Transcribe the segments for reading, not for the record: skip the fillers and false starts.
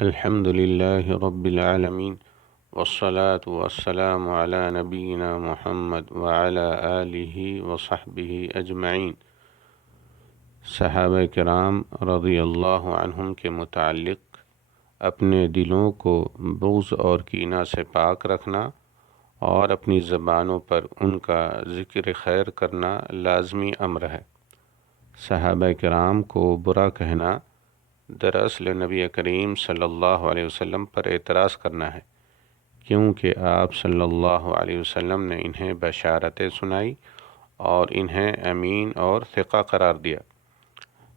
الحمد لله رب العالمين، والصلاة والسلام على نبينا محمد وعلى آله وصحبه أجمعین۔ صحابہ کرام رضی اللہ عنہم کے متعلق اپنے دلوں کو بغض اور کینہ سے پاک رکھنا اور اپنی زبانوں پر ان کا ذکر خیر کرنا لازمی امر ہے۔ صحابہ کرام کو برا کہنا دراصل نبی کریم صلی اللہ علیہ وسلم پر اعتراض کرنا ہے، کیونکہ آپ صلی اللہ علیہ وسلم نے انہیں بشارتیں سنائی اور انہیں امین اور ثقہ قرار دیا۔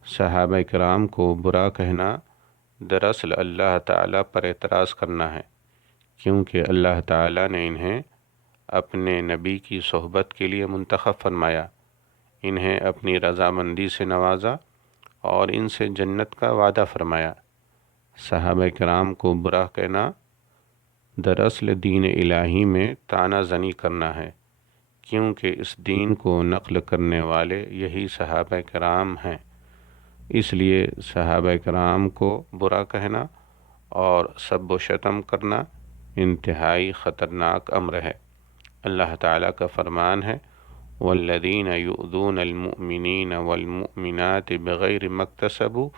صحابہ کرام کو برا کہنا دراصل اللہ تعالیٰ پر اعتراض کرنا ہے، کیونکہ اللہ تعالیٰ نے انہیں اپنے نبی کی صحبت کے لیے منتخب فرمایا، انہیں اپنی رضامندی سے نوازا اور ان سے جنت کا وعدہ فرمایا۔ صحابہ کرام کو برا کہنا دراصل دین الہی میں طعنہ زنی کرنا ہے، کیونکہ اس دین کو نقل کرنے والے یہی صحابہ کرام ہیں۔ اس لیے صحابہ کرام کو برا کہنا اور سب و شتم کرنا انتہائی خطرناک امر ہے۔ اللہ تعالیٰ کا فرمان ہے، والذین یؤذون المؤمنین والمؤمنات بغیر ما اکتسبوا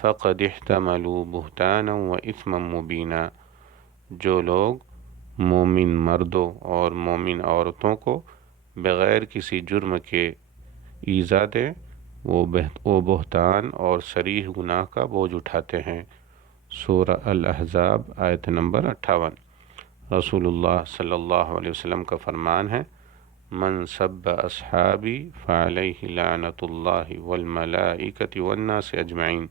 فقد احتملوا بہتانا واثما مبینا۔ جو لوگ مومن مردوں اور مومن عورتوں کو بغیر کسی جرم کے ایذا دیں، وہ بہتان اور صریح گناہ کا بوجھ اٹھاتے ہیں۔ سورہ الاحزاب آیت نمبر 58۔ رسول اللہ صلی اللہ علیہ وسلم کا فرمان ہے، من سب اصحابی فعلیہ لعنت اللہ والملائکۃ والناس اجمعین۔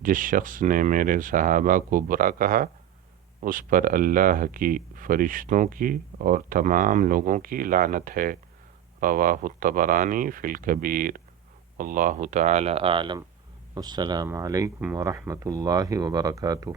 جس شخص نے میرے صحابہ کو برا کہا، اس پر اللہ کی، فرشتوں کی اور تمام لوگوں کی لعنت ہے۔ رواہ الطبرانی فی الکبیر۔ اللہ تعالی اعلم۔ السلام علیکم ورحمۃ اللہ وبرکاتہ۔